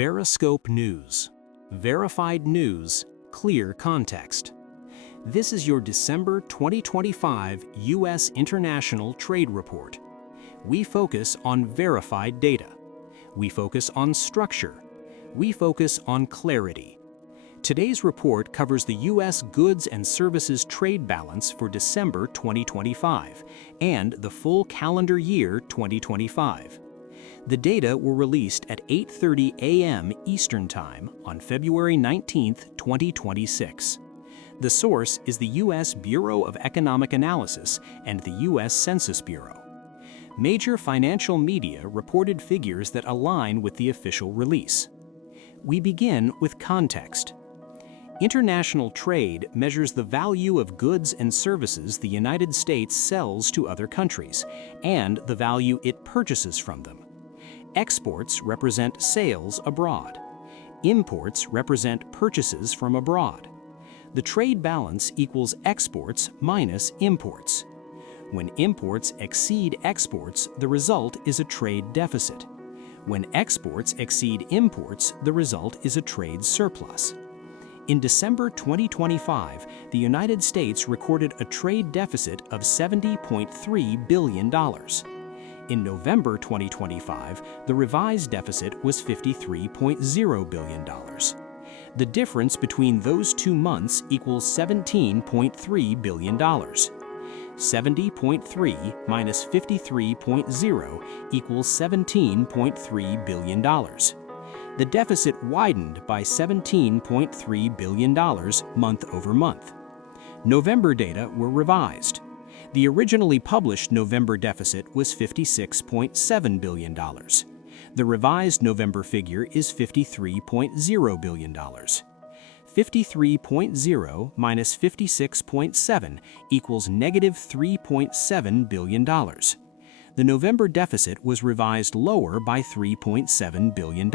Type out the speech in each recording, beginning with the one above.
VeriScope News. Verified news, clear context. This is your December 2025 U.S. International Trade Report. We focus on verified data. We focus on structure. We focus on clarity. Today's report covers the U.S. goods and services trade balance for December 2025 and the full calendar year 2025. The data were released at 8:30 a.m. Eastern Time on February 19, 2026. The source is the U.S. Bureau of Economic Analysis and the U.S. Census Bureau. Major financial media reported figures that align with the official release. We begin with context. International trade measures the value of goods and services the United States sells to other countries and the value it purchases from them. Exports represent sales abroad. Imports represent purchases from abroad. The trade balance equals exports minus imports. When imports exceed exports, the result is a trade deficit. When exports exceed imports, the result is a trade surplus. In December 2025, the United States recorded a trade deficit of $70.3 billion. In November 2025, the revised deficit was $53.0 billion. The difference between those 2 months equals $17.3 billion. 70.3 minus 53.0 equals $17.3 billion. The deficit widened by $17.3 billion month over month. November data were revised. The originally published November deficit was $56.7 billion. The revised November figure is $53.0 billion. 53.0 minus 56.7 equals negative $3.7 billion. The November deficit was revised lower by $3.7 billion.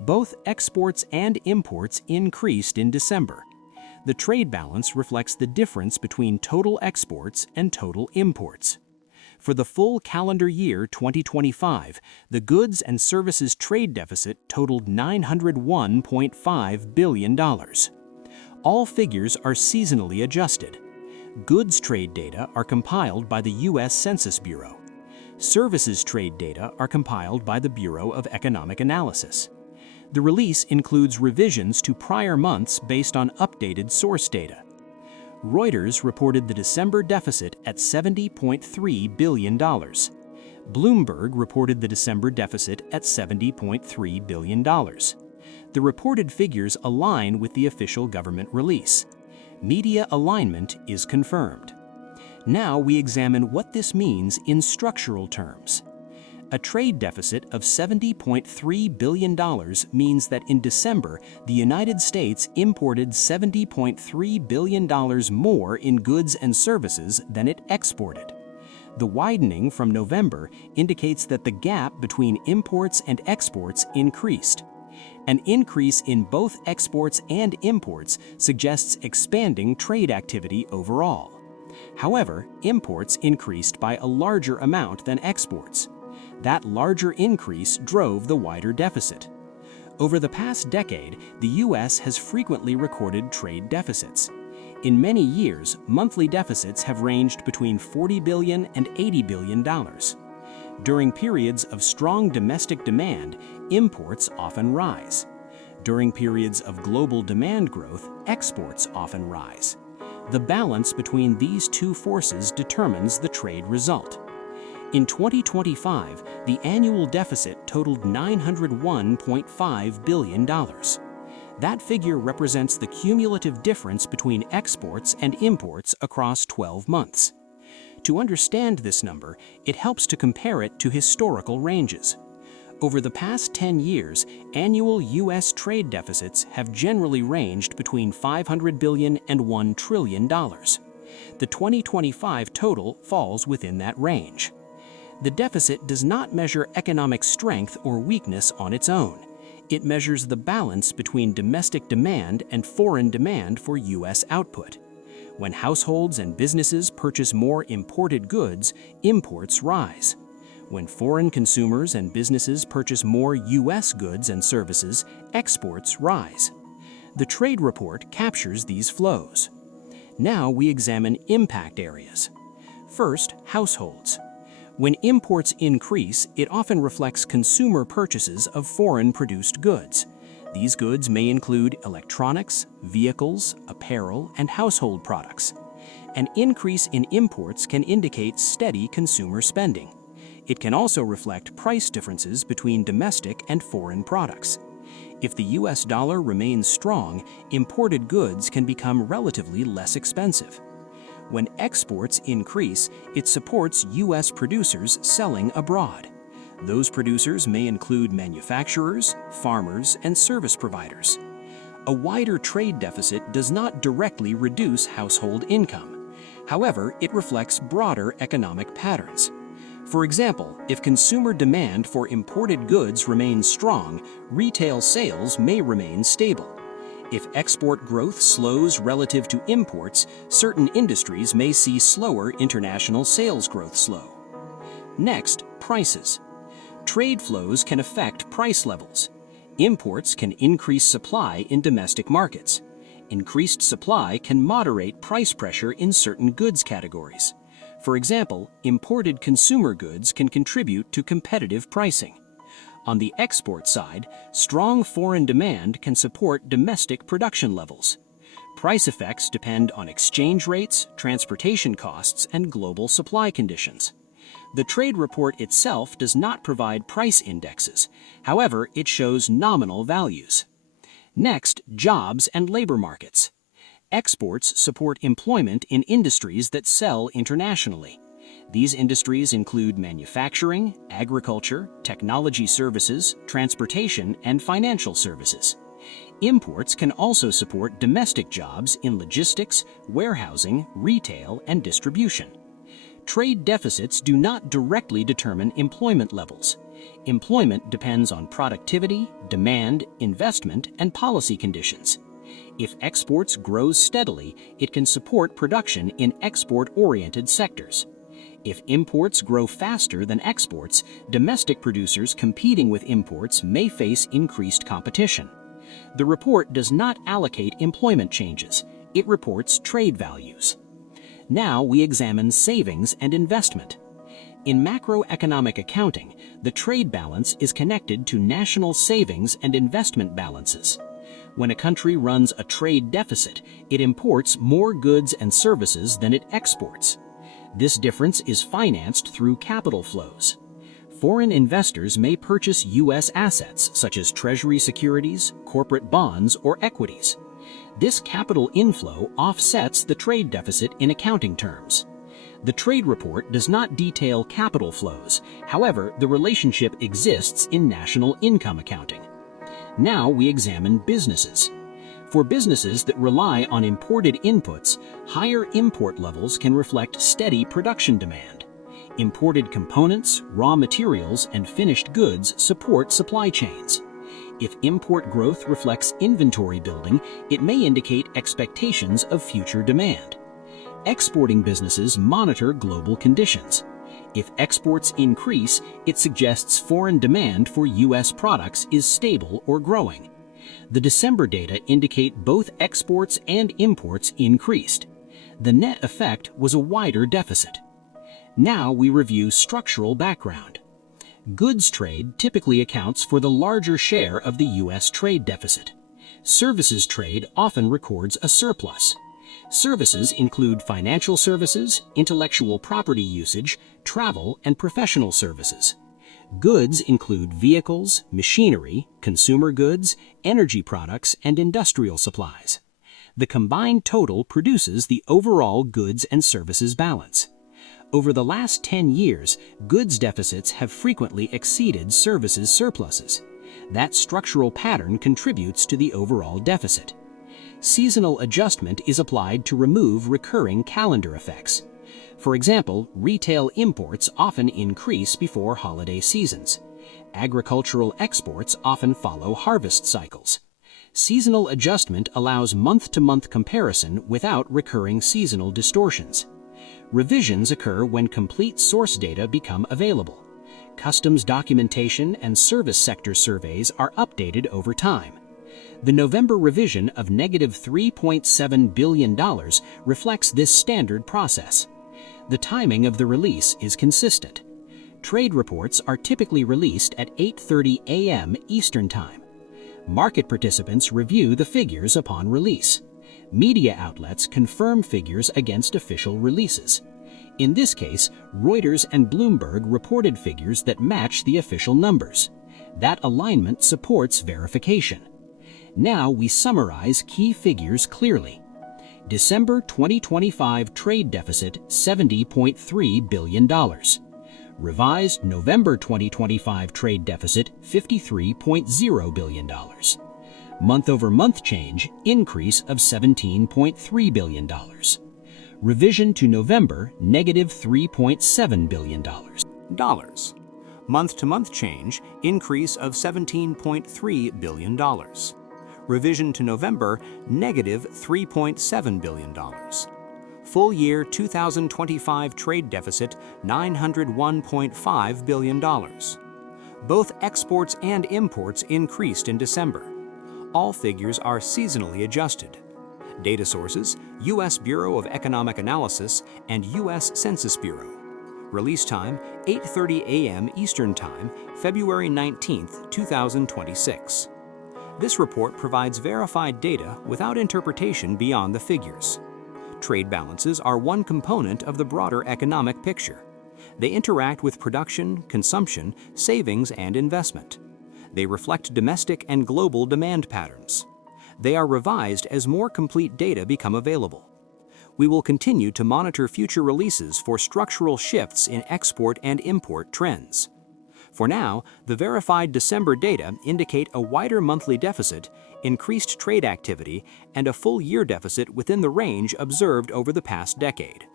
Both exports and imports increased in December. The trade balance reflects the difference between total exports and total imports. For the full calendar year 2025, the goods and services trade deficit totaled $901.5 billion. All figures are seasonally adjusted. Goods trade data are compiled by the U.S. Census Bureau. Services trade data are compiled by the Bureau of Economic Analysis. The release includes revisions to prior months based on updated source data. Reuters reported the December deficit at $70.3 billion. Bloomberg reported the December deficit at $70.3 billion. The reported figures align with the official government release. Media alignment is confirmed. Now we examine what this means in structural terms. A trade deficit of $70.3 billion means that in December, the United States imported $70.3 billion more in goods and services than it exported. The widening from November indicates that the gap between imports and exports increased. An increase in both exports and imports suggests expanding trade activity overall. However, imports increased by a larger amount than exports. That larger increase drove the wider deficit. Over the past decade, the U.S. has frequently recorded trade deficits. In many years, monthly deficits have ranged between $40 billion and $80 billion. During periods of strong domestic demand, imports often rise. During periods of global demand growth, exports often rise. The balance between these two forces determines the trade result. In 2025, the annual deficit totaled $901.5 billion. That figure represents the cumulative difference between exports and imports across 12 months. To understand this number, it helps to compare it to historical ranges. Over the past 10 years, annual U.S. trade deficits have generally ranged between $500 billion and $1 trillion. The 2025 total falls within that range. The deficit does not measure economic strength or weakness on its own. It measures the balance between domestic demand and foreign demand for U.S. output. When households and businesses purchase more imported goods, imports rise. When foreign consumers and businesses purchase more U.S. goods and services, exports rise. The trade report captures these flows. Now we examine impact areas. First, households. When imports increase, it often reflects consumer purchases of foreign-produced goods. These goods may include electronics, vehicles, apparel, and household products. An increase in imports can indicate steady consumer spending. It can also reflect price differences between domestic and foreign products. If the US dollar remains strong, imported goods can become relatively less expensive. When exports increase, it supports US producers selling abroad. Those producers may include manufacturers, farmers, and service providers. A wider trade deficit does not directly reduce household income. However, it reflects broader economic patterns. For example, if consumer demand for imported goods remains strong, retail sales may remain stable. If export growth slows relative to imports, certain industries may see slower international sales growth slow. Next, prices. Trade flows can affect price levels. Imports can increase supply in domestic markets. Increased supply can moderate price pressure in certain goods categories. For example, imported consumer goods can contribute to competitive pricing. On the export side, strong foreign demand can support domestic production levels. Price effects depend on exchange rates, transportation costs, and global supply conditions. The trade report itself does not provide price indexes. However, it shows nominal values. Next, jobs and labor markets. Exports support employment in industries that sell internationally. These industries include manufacturing, agriculture, technology services, transportation, and financial services. Imports can also support domestic jobs in logistics, warehousing, retail, and distribution. Trade deficits do not directly determine employment levels. Employment depends on productivity, demand, investment, and policy conditions. If exports grow steadily, it can support production in export-oriented sectors. If imports grow faster than exports, domestic producers competing with imports may face increased competition. The report does not allocate employment changes. It reports trade values. Now we examine savings and investment. In macroeconomic accounting, the trade balance is connected to national savings and investment balances. When a country runs a trade deficit, it imports more goods and services than it exports. This difference is financed through capital flows. Foreign investors may purchase U.S. assets such as treasury securities, corporate bonds, or equities. This capital inflow offsets the trade deficit in accounting terms. The trade report does not detail capital flows. However, the relationship exists in national income accounting. Now we examine businesses. For businesses that rely on imported inputs, higher import levels can reflect steady production demand. Imported components, raw materials, and finished goods support supply chains. If import growth reflects inventory building, it may indicate expectations of future demand. Exporting businesses monitor global conditions. If exports increase, it suggests foreign demand for U.S. products is stable or growing. The December data indicate both exports and imports increased. The net effect was a wider deficit. Now we review structural background. Goods trade typically accounts for the larger share of the U.S. trade deficit. Services trade often records a surplus. Services include financial services, intellectual property usage, travel, and professional services. Goods include vehicles, machinery, consumer goods, energy products, and industrial supplies. The combined total produces the overall goods and services balance. Over the last 10 years, goods deficits have frequently exceeded services surpluses. That structural pattern contributes to the overall deficit. Seasonal adjustment is applied to remove recurring calendar effects. For example, retail imports often increase before holiday seasons. Agricultural exports often follow harvest cycles. Seasonal adjustment allows month-to-month comparison without recurring seasonal distortions. Revisions occur when complete source data become available. customs documentation and service sector surveys are updated over time. The November revision of -$3.7 billion reflects this standard process. The timing of the release is consistent. Trade reports are typically released at 8:30 a.m. Eastern Time. Market participants review the figures upon release. Media outlets confirm figures against official releases. In this case, Reuters and Bloomberg reported figures that match the official numbers. That alignment supports verification. Now we summarize key figures clearly. December 2025 trade deficit $70.3 billion. Revised November 2025 trade deficit $53.0 billion. Month-over-month change increase of $17.3 billion. Revision to November -$3.7 billion. Month-to-month change increase of $17.3 billion. Revision to November -$3.7 billion. Full year 2025 trade deficit $901.5 billion. Both exports and imports increased in December. All figures are seasonally adjusted. Data sources: U.S. Bureau of Economic Analysis and U.S. Census Bureau. Release time: 8:30 a.m. Eastern Time, February 19, 2026. This report provides verified data without interpretation beyond the figures. Trade balances are one component of the broader economic picture. They interact with production, consumption, savings, and investment. They reflect domestic and global demand patterns. They are revised as more complete data become available. We will continue to monitor future releases for structural shifts in export and import trends. For now, the verified December data indicate a wider monthly deficit, increased trade activity, and a full year deficit within the range observed over the past decade.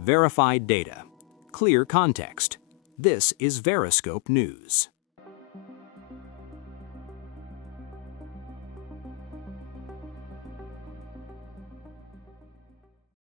Verified data. Clear context. This is VeriScope News.